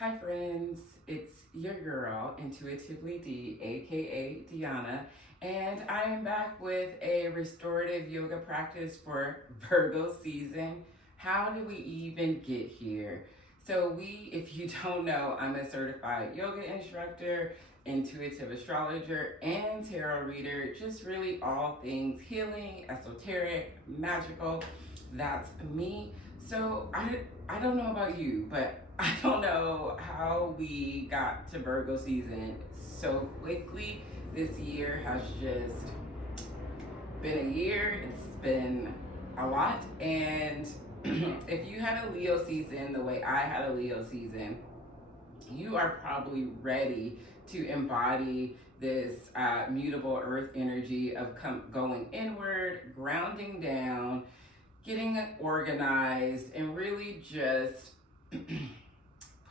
Hi friends, it's your girl, Intuitively D, aka Deanna, and I am back with a restorative yoga practice for Virgo season. How do we even get here? If you don't know, I'm a certified yoga instructor, intuitive astrologer, and tarot reader, just really all things healing, esoteric, magical. That's me. I don't know about you, but I don't know how we got to Virgo season so quickly. This year has just been a year. It's been a lot. And if you had a Leo season the way I had a Leo season, you are probably ready to embody this mutable earth energy of going inward, grounding down, getting organized, and really just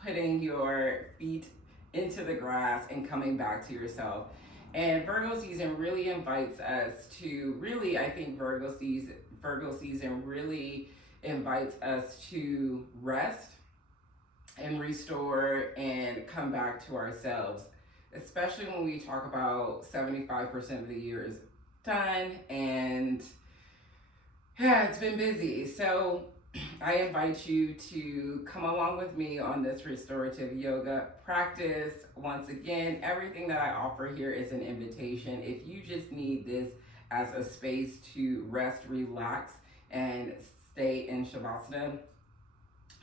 putting your feet into the grass and coming back to yourself. And Virgo season really invites us to really, I think Virgo season really invites us to rest and restore and come back to ourselves, especially when we talk about 75% of the year is done and yeah, it's been busy. So I invite you to come along with me on this restorative yoga practice. Once again, everything that I offer here is an invitation. If you just need this as a space to rest, relax, and stay in Shavasana,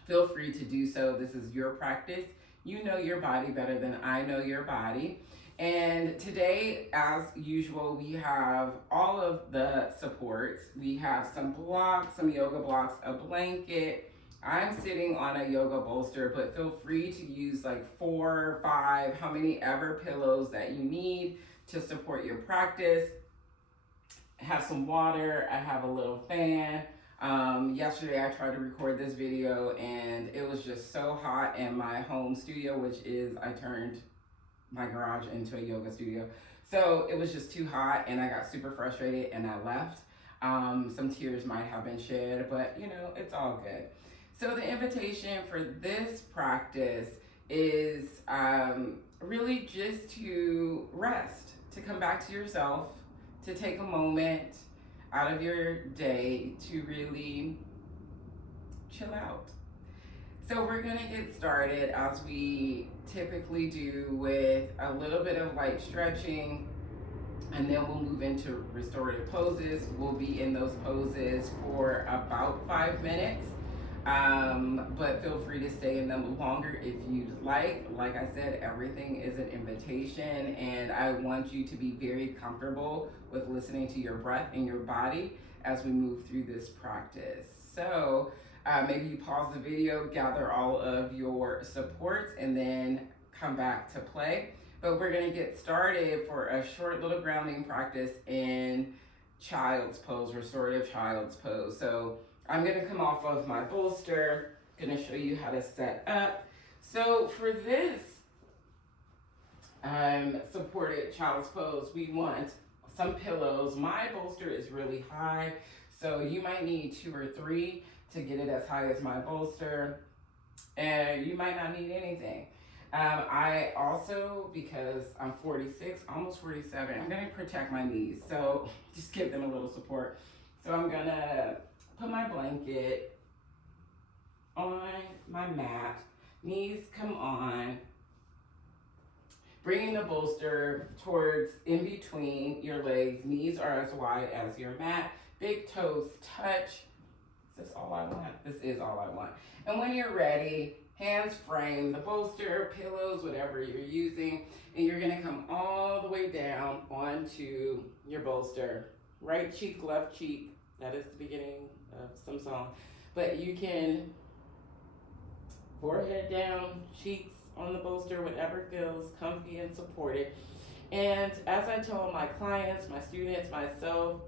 feel free to do so. This is your practice. You know your body better than I know your body. And today, as usual, we have all of the supports. We have some blocks, some yoga blocks, a blanket. I'm sitting on a yoga bolster, but feel free to use like 4, 5, how many ever pillows that you need to support your practice. I have some water. I have a little fan. Yesterday I tried to record this video and it was just so hot in my home studio, which is, I turned my garage into a yoga studio. So it was just too hot and I got super frustrated and I left. Some tears might have been shed, but you know, it's all good. So the invitation for this practice is really just to rest, to come back to yourself, to take a moment out of your day to really chill out. So we're gonna get started as we typically do with a little bit of light stretching, and then we'll move into restorative poses. We'll be in those poses for about 5 minutes, but feel free to stay in them longer if you'd like. Like I said, everything is an invitation, and I want you to be very comfortable with listening to your breath and your body as we move through this practice. So maybe you pause the video, gather all of your supports, and then come back to play. But we're gonna get started for a short little grounding practice in child's pose, restorative child's pose. So I'm gonna come off of my bolster, gonna show you how to set up. So for this supported child's pose, we want some pillows. My bolster is really high, so you might need 2 or 3 to get it as high as my bolster, and you might not need anything. I also, because I'm 46, almost 47, I'm gonna protect my knees, so just give them a little support. So I'm gonna put my blanket on my mat, knees come on, bringing the bolster towards in between your legs, knees are as wide as your mat, big toes touch. Is this all I want? This is all I want. And when you're ready, hands frame the bolster, pillows, whatever you're using, and you're gonna come all the way down onto your bolster. Right cheek, left cheek. That is the beginning of some song. But you can forehead down, cheeks on the bolster, whatever feels comfy and supported. And as I tell my clients, my students, myself,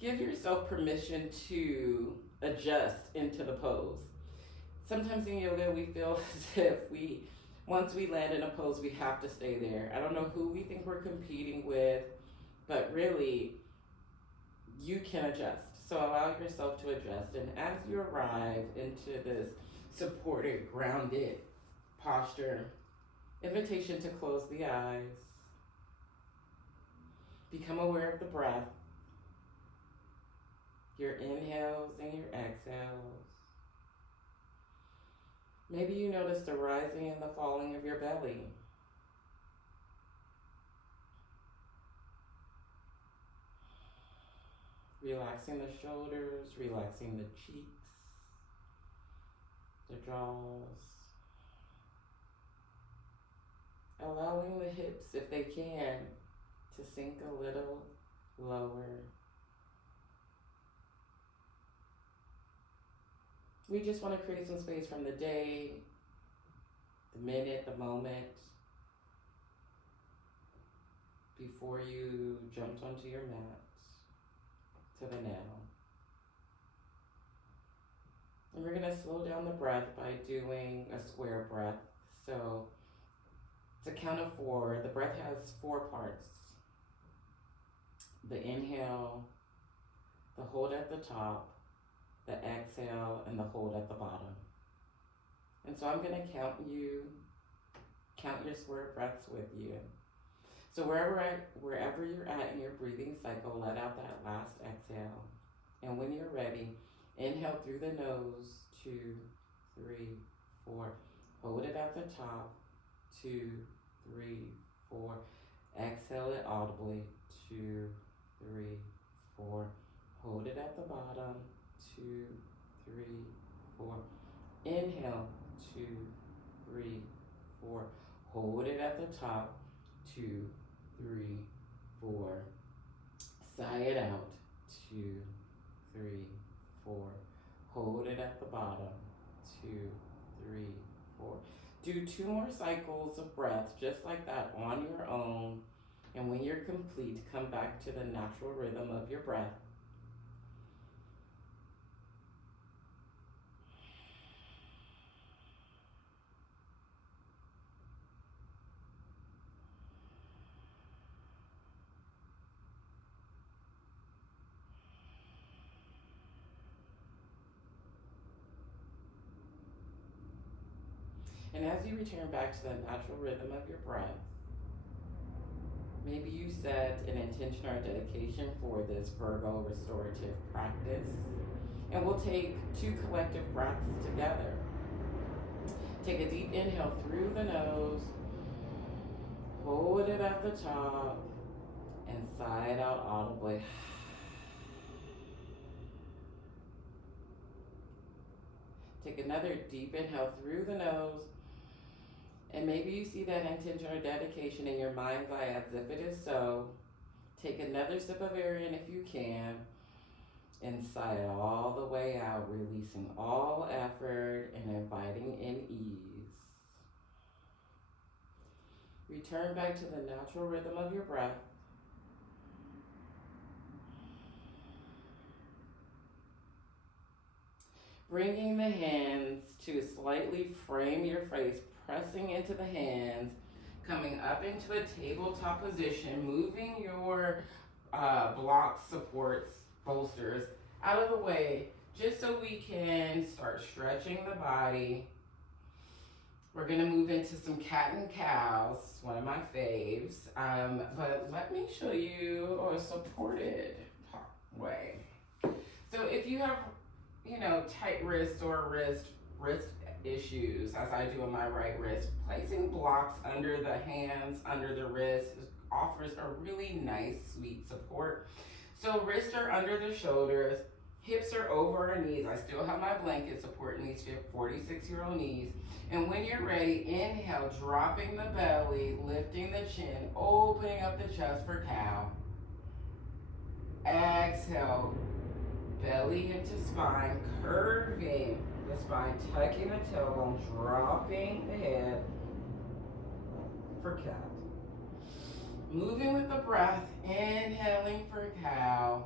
give yourself permission to adjust into the pose. Sometimes in yoga we feel as if once we land in a pose, we have to stay there. I don't know who we think we're competing with, but really, you can adjust. So allow yourself to adjust. And as you arrive into this supported, grounded posture. Invitation to close the eyes. Become aware of the breath, your inhales and your exhales. Maybe you notice the rising and the falling of your belly. Relaxing the shoulders, relaxing the cheeks, the jaws. Allowing the hips, if they can, to sink a little lower. We just want to create some space from the day, the minute, the moment, before you jumped onto your mat, to the now. And we're going to slow down the breath by doing a square breath. So it's a count of 4. The breath has 4 parts. The inhale, the hold at the top, the exhale, and the hold at the bottom. And so I'm going to count your square breaths with you. So wherever you're at in your breathing cycle, let out that last exhale. And when you're ready, inhale through the nose, 2, 3, 4. Hold it at the top, 2, 3, 4. Exhale it audibly, 2, 3, 4. Hold it at the bottom, 2, 3, 4. Inhale, 2, 3, 4. Hold it at the top, 2, 3, 4. Sigh it out, 2, 3, 4. Hold it at the bottom, 2, 3, 4. Do 2 more cycles of breath just like that on your own. And when you're complete, come back to the natural rhythm of your breath. And as you return back to the natural rhythm of your breath, maybe you set an intention or dedication for this Virgo restorative practice. And we'll take 2 collective breaths together. Take a deep inhale through the nose, hold it at the top, and sigh it out audibly. Take another deep inhale through the nose, and maybe you see that intention or dedication in your mind's eye as if it is so. Take another sip of air in if you can, and sigh it all the way out, releasing all effort and inviting in ease. Return back to the natural rhythm of your breath. Bringing the hands to slightly frame your face, pressing into the hands, coming up into a tabletop position, moving your blocks, supports, bolsters out of the way, just so we can start stretching the body. We're gonna move into some cat and cows, one of my faves, but let me show you a supported way. So if you have, tight wrists or wrist issues, as I do on my right wrist, placing blocks under the hands, under the wrist, offers a really nice, sweet support. So wrists are under the shoulders, hips are over our knees. I still have my blanket supporting these 46-year-old knees. And when you're ready, inhale, dropping the belly, lifting the chin, opening up the chest for cow. Exhale, belly into spine, curving the spine, tucking the tailbone, dropping the head for cat. Moving with the breath, inhaling for cow,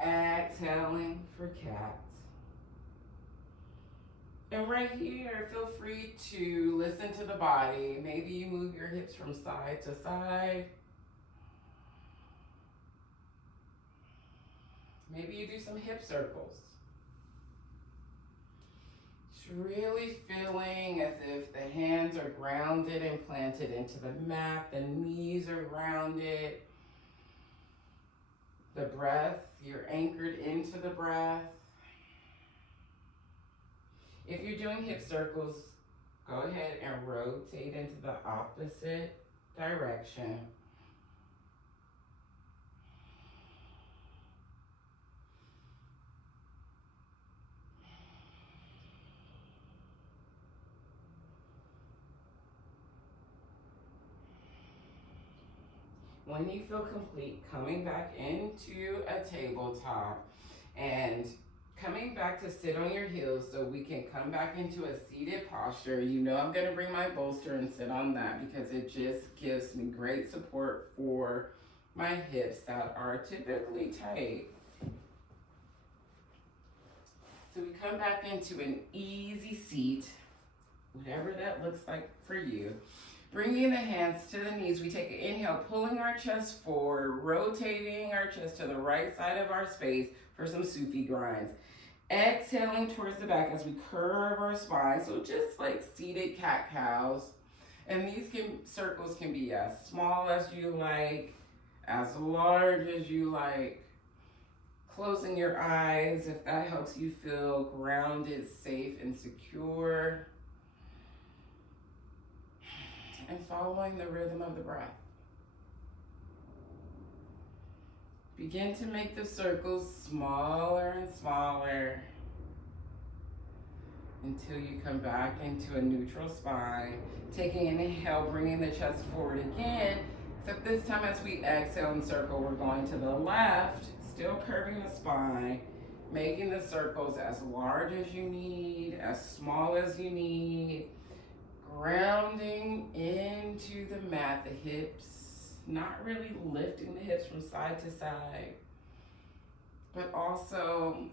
exhaling for cat. And right here, feel free to listen to the body. Maybe you move your hips from side to side. Maybe you do some hip circles. Just really feeling as if the hands are grounded and planted into the mat. The knees are grounded. The breath, you're anchored into the breath. If you're doing hip circles, go ahead and rotate into the opposite direction. When you feel complete, coming back into a tabletop and coming back to sit on your heels so we can come back into a seated posture. You know I'm going to bring my bolster and sit on that because it just gives me great support for my hips that are typically tight. So we come back into an easy seat, whatever that looks like for you. Bringing the hands to the knees, we take an inhale, pulling our chest forward, rotating our chest to the right side of our space for some Sufi grinds. Exhaling towards the back as we curve our spine, so just like seated cat-cows. And these circles can be as small as you like, as large as you like. Closing your eyes if that helps you feel grounded, safe, and secure. And following the rhythm of the breath. Begin to make the circles smaller and smaller until you come back into a neutral spine. Taking an inhale, bringing the chest forward again, except this time as we exhale and circle, we're going to the left, still curving the spine, making the circles as large as you need, as small as you need. Grounding into the mat, the hips, not really lifting the hips from side to side, but also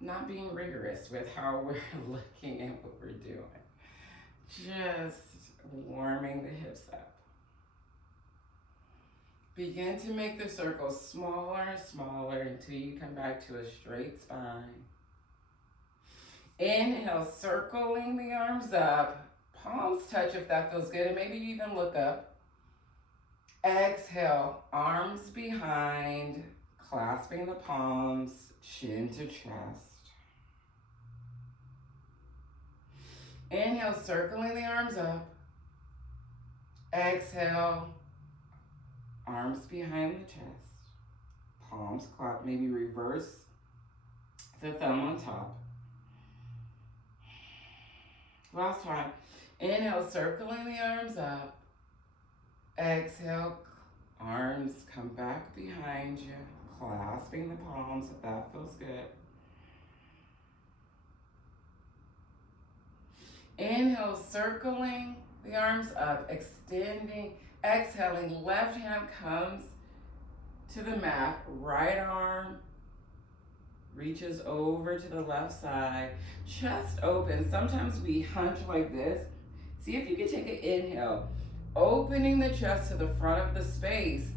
not being rigorous with how we're looking at what we're doing. Just warming the hips up. Begin to make the circles smaller and smaller until you come back to a straight spine. Inhale, circling the arms up. Palms touch if that feels good, and maybe you even look up. Exhale, arms behind, clasping the palms, chin to chest. Inhale, circling the arms up. Exhale, arms behind the chest. Palms clap, maybe reverse the thumb on top. Last time. Inhale, circling the arms up. Exhale, arms come back behind you, clasping the palms if that feels good. Inhale, circling the arms up, extending, exhaling, left hand comes to the mat, right arm reaches over to the left side, chest open. Sometimes we hunch like this. See if you can take an inhale, opening the chest to the front of the space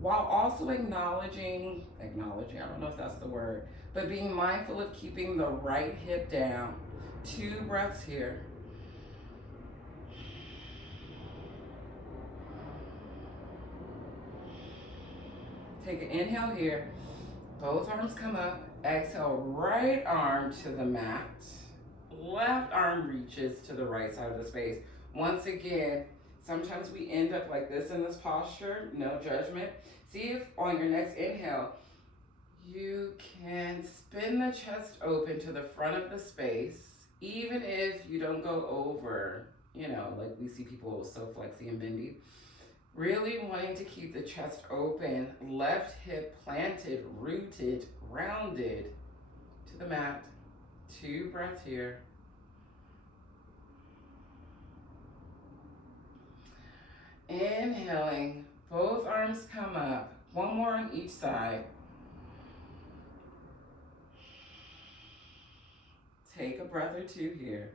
while also acknowledging, I don't know if that's the word, but being mindful of keeping the right hip down. 2 breaths here. Take an inhale here. Both arms come up. Exhale, right arm to the mat. Left arm reaches to the right side of the space. Once again, sometimes we end up like this in this posture, no judgment. See if on your next inhale, you can spin the chest open to the front of the space, even if you don't go over, like we see people so flexy and bendy. Really wanting to keep the chest open, left hip planted, rooted, grounded to the mat. 2 breaths here. Inhaling, both arms come up. 1 more on each side. Take a breath or 2 here.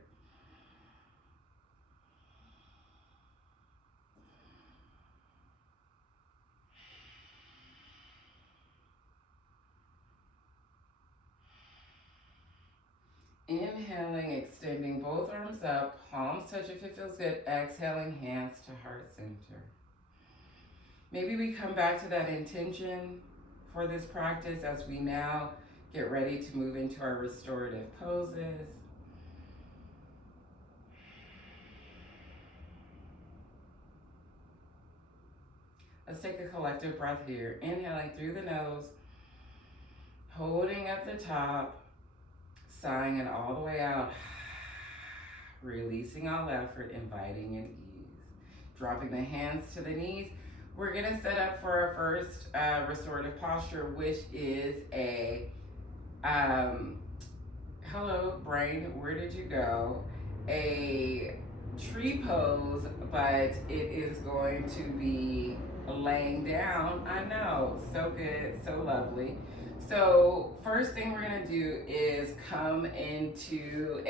Inhaling, extending both arms up, palms touch if it feels good. Exhaling, hands to heart center. Maybe we come back to that intention for this practice as we now get ready to move into our restorative poses. Let's take a collective breath here. Inhaling through the nose, holding at the top, sighing it all the way out, releasing all effort, inviting in ease. Dropping the hands to the knees. We're gonna set up for our first restorative posture, which is a, hello brain, where did you go? A tree pose, but it is going to be laying down. I know, so good, so lovely. So first thing we're gonna do is come into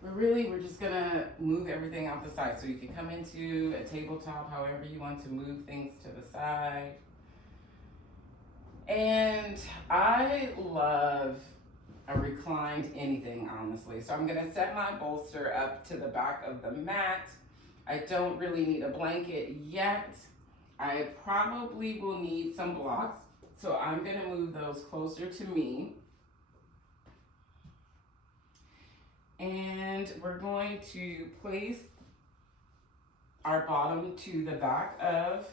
we're just gonna move everything out the side. So you can come into a tabletop, however you want to move things to the side. And I love a reclined anything, honestly. So I'm gonna set my bolster up to the back of the mat. I don't really need a blanket yet. I probably will need some blocks. So I'm gonna move those closer to me. And we're going to place our bottom to the back of,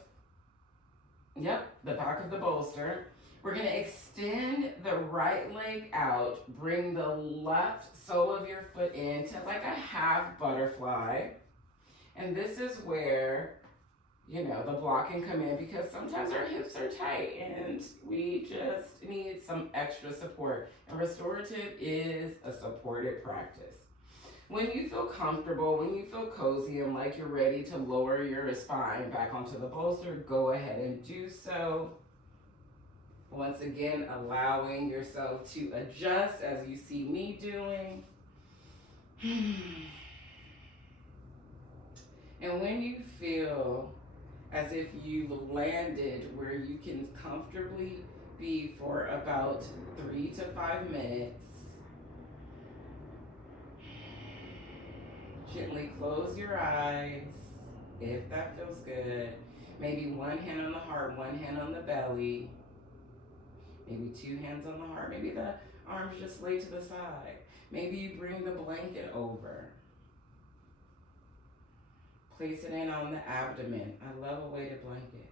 the back of the bolster. We're gonna extend the right leg out, bring the left sole of your foot into like a half butterfly. And this is where, the block can come in because sometimes our hips are tight and we just need some extra support. And restorative is a supported practice. When you feel comfortable, when you feel cozy and like you're ready to lower your spine back onto the bolster, go ahead and do so. Once again, allowing yourself to adjust as you see me doing. And when you feel as if you've landed where you can comfortably be for about 3 to 5 minutes, gently close your eyes if that feels good. Maybe one hand on the heart, one hand on the belly. Maybe 2 hands on the heart. Maybe the arms just lay to the side. Maybe you bring the blanket over. Place it in on the abdomen. I love a weighted blanket.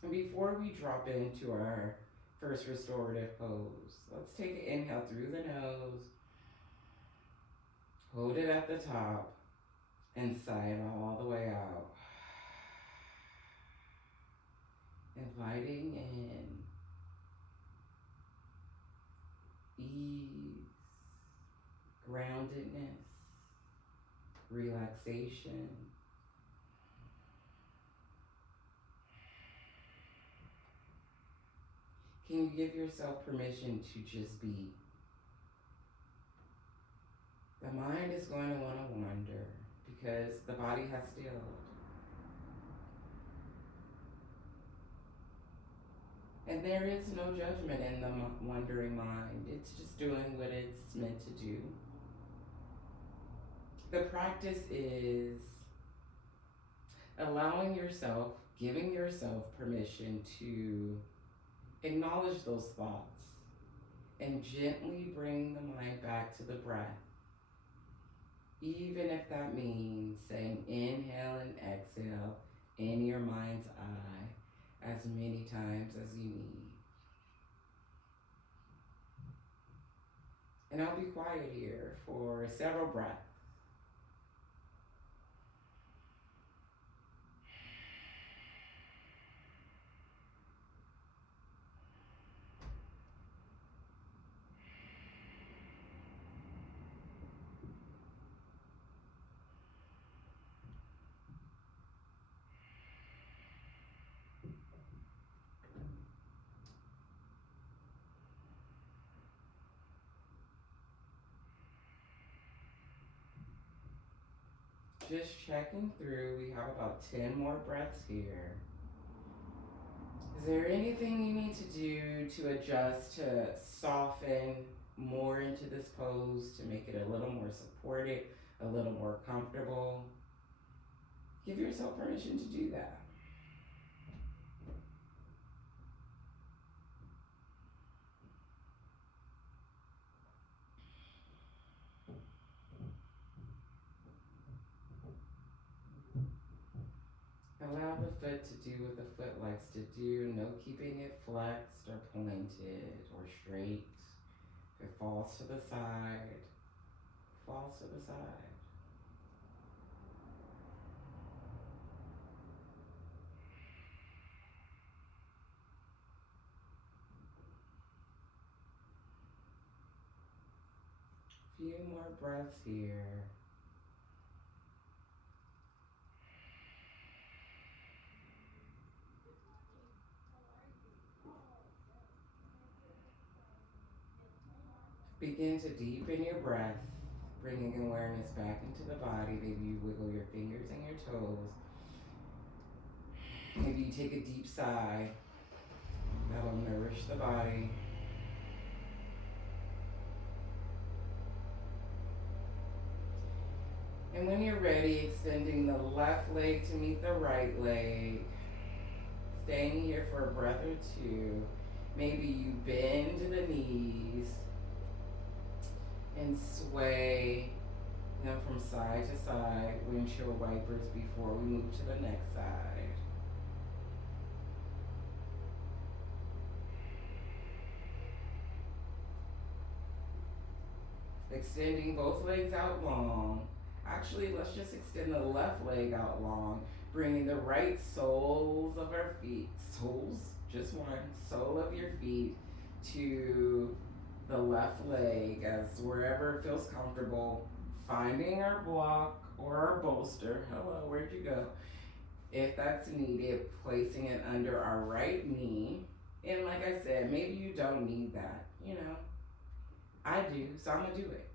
And before we drop into our first restorative pose, let's take an inhale through the nose. Hold it at the top and sigh it all the way out. Inviting in ease, groundedness, relaxation. Can you give yourself permission to just be? The mind is going to want to wander because the body has stilled. And there is no judgment in the wandering mind. It's just doing what it's meant to do. The practice is allowing yourself, giving yourself permission to acknowledge those thoughts and gently bring the mind back to the breath. Even if that means saying inhale and exhale in your mind's eye as many times as you need. And I'll be quiet here for several breaths. Just checking through. We have about 10 more breaths here. there anything you need to do to adjust, to soften more into this pose, to make it a little more supported, a little more comfortable? Give yourself permission to do that. Allow the foot to do what the foot likes to do. No keeping it flexed or pointed or straight. If it falls to the side, falls to the side. Few more breaths here. Begin to deepen your breath, bringing awareness back into the body. Maybe you wiggle your fingers and your toes. Maybe you take a deep sigh. That'll nourish the body. And when you're ready, extending the left leg to meet the right leg. Staying here for a breath or two. Maybe you bend the knees and sway them from side to side, windshield wipers, before we move to the next side. Extending both legs out long. Actually, let's just extend the left leg out long, bringing the right soles of our feet, soles, just one, sole of your feet to the left leg, as wherever it feels comfortable, finding our block or our bolster. Hello, where'd you go? If that's needed, placing it under our right knee. And like I said, maybe you don't need that, I do, so I'm gonna do it.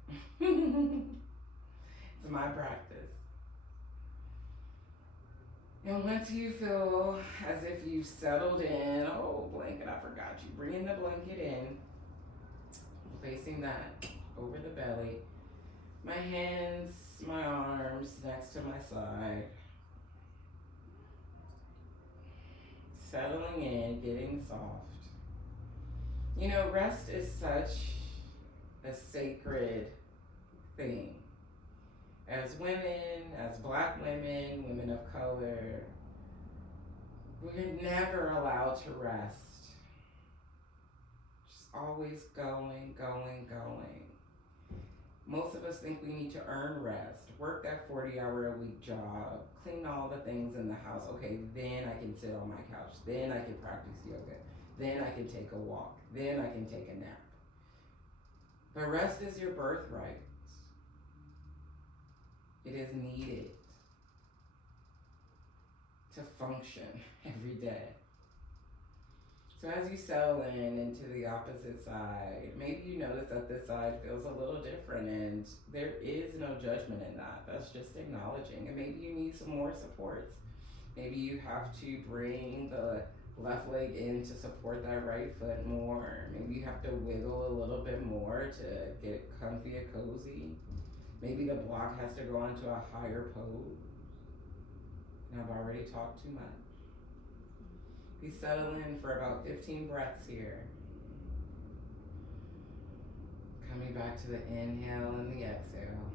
It's my practice. And once you feel as if you've settled in, oh, blanket, I forgot you. Bringing the blanket in, placing that over the belly. My hands, my arms next to my side. Settling in, getting soft. Rest is such a sacred thing. As women, as Black women, women of color, we're never allowed to rest. Just always going, going, going. Most of us think we need to earn rest, work that 40-hour-a-week job, clean all the things in the house. Okay, then I can sit on my couch. Then I can practice yoga. Then I can take a walk. Then I can take a nap. But rest is your birthright. It is needed to function every day. So as you settle in into the opposite side, maybe you notice that this side feels a little different, and there is no judgment in that. That's just acknowledging. And maybe you need some more supports. Maybe you have to bring the left leg in to support that right foot more. Maybe you have to wiggle a little bit more to get comfy and cozy. Maybe the block has to go onto a higher pose. And I've already talked too much. We settle in for about 15 breaths here. Coming back to the inhale and the exhale.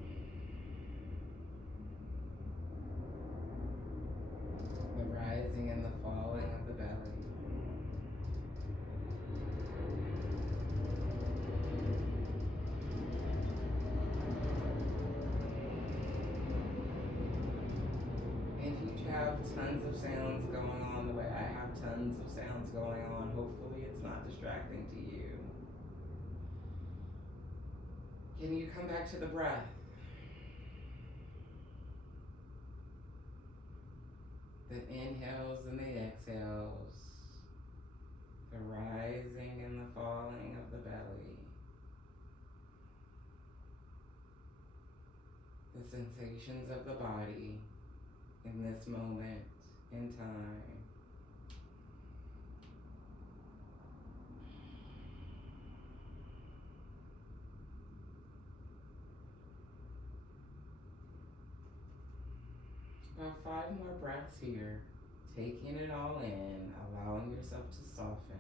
The rising and the falling of the belly. If you have tons of sounds going on the way I have tons of sounds going on, hopefully it's not distracting to you. Can you come back to the breath? The inhales and the exhales. The rising and the falling of the belly. The sensations of the body in this moment in time. About 5 more breaths here. Taking it all in, allowing yourself to soften.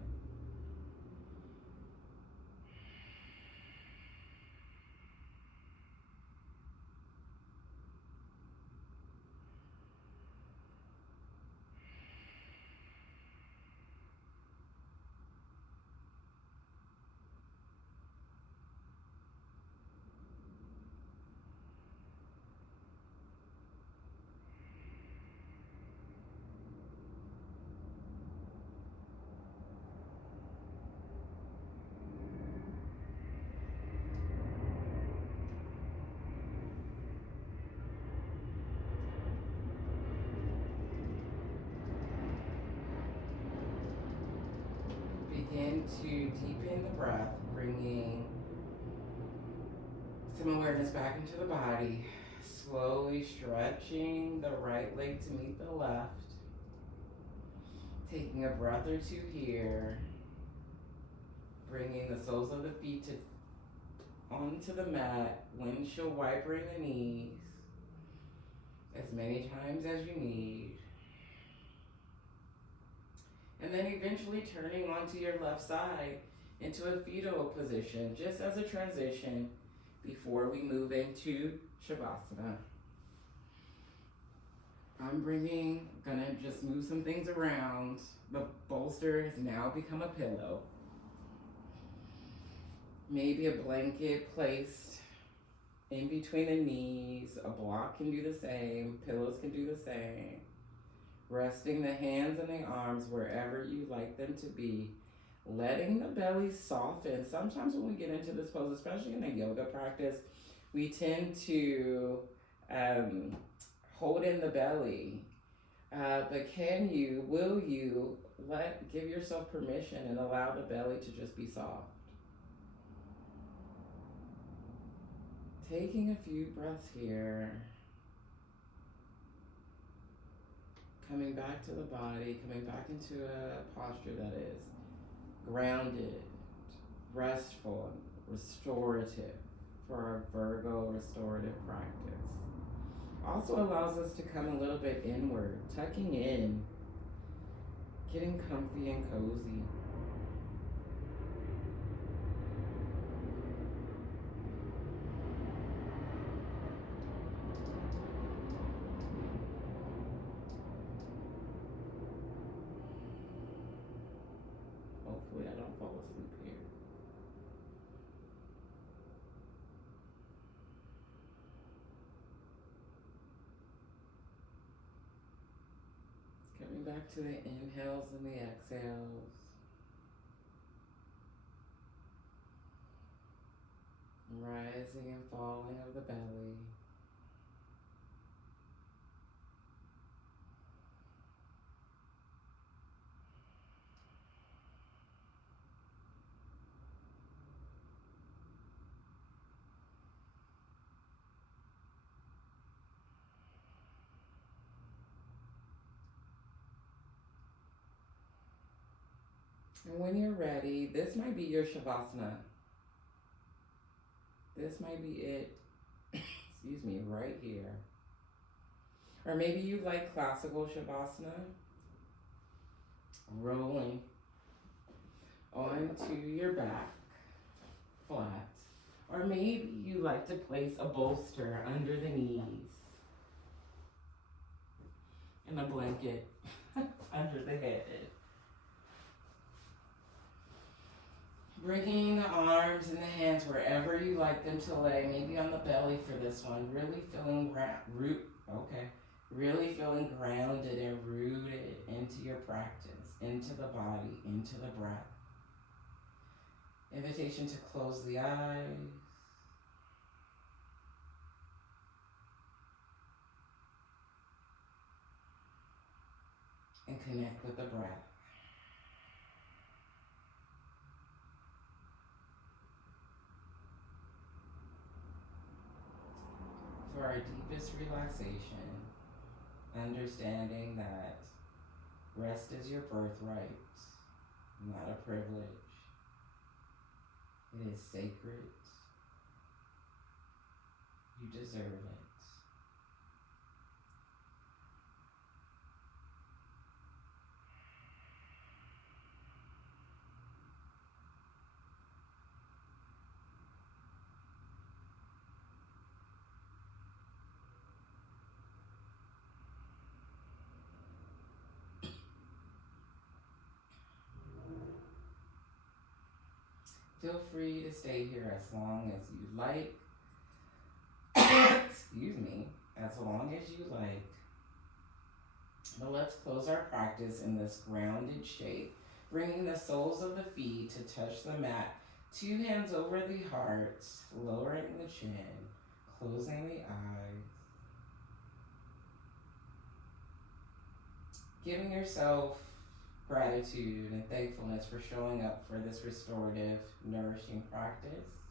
Begin to deepen the breath, bringing some awareness back into the body. Slowly stretching the right leg to meet the left. Taking a breath or two here. Bringing the soles of the feet onto the mat. Windshield wipering the knees. As many times as you need. And then eventually turning onto your left side into a fetal position, just as a transition before we move into Shavasana. Gonna just move some things around. The bolster has now become a pillow. Maybe a blanket placed in between the knees. A block can do the same. Pillows can do the same. Resting the hands and the arms wherever you like them to be. Letting the belly soften. Sometimes when we get into this pose, especially in a yoga practice, we tend to hold in the belly. But will you give yourself permission and allow the belly to just be soft? Taking a few breaths here. Coming back to the body, coming back into a posture that is grounded, restful, restorative for our Virgo restorative practice. Also allows us to come a little bit inward, tucking in, getting comfy and cozy. Hopefully I don't fall asleep here. Coming back to the inhales and the exhales. Rising and falling of the belly. And when you're ready, this might be your Shavasana. This might be it, excuse me, right here. Or maybe you like classical Shavasana, rolling onto your back, flat. Or maybe you like to place a bolster under the knees and a blanket under the head. Bringing the arms and the hands wherever you like them to lay, maybe on the belly for this one. Really feeling really feeling grounded and rooted into your practice, into the body, into the breath. Invitation to close the eyes. And connect with the breath. For our deepest relaxation, understanding that rest is your birthright, not a privilege. It is sacred. You deserve it. Feel free to stay here as long as you like. Excuse me, as long as you like. But let's close our practice in this grounded shape, bringing the soles of the feet to touch the mat. 2 hands over the heart, lowering the chin, closing the eyes. Giving yourself gratitude and thankfulness for showing up for this restorative, nourishing practice.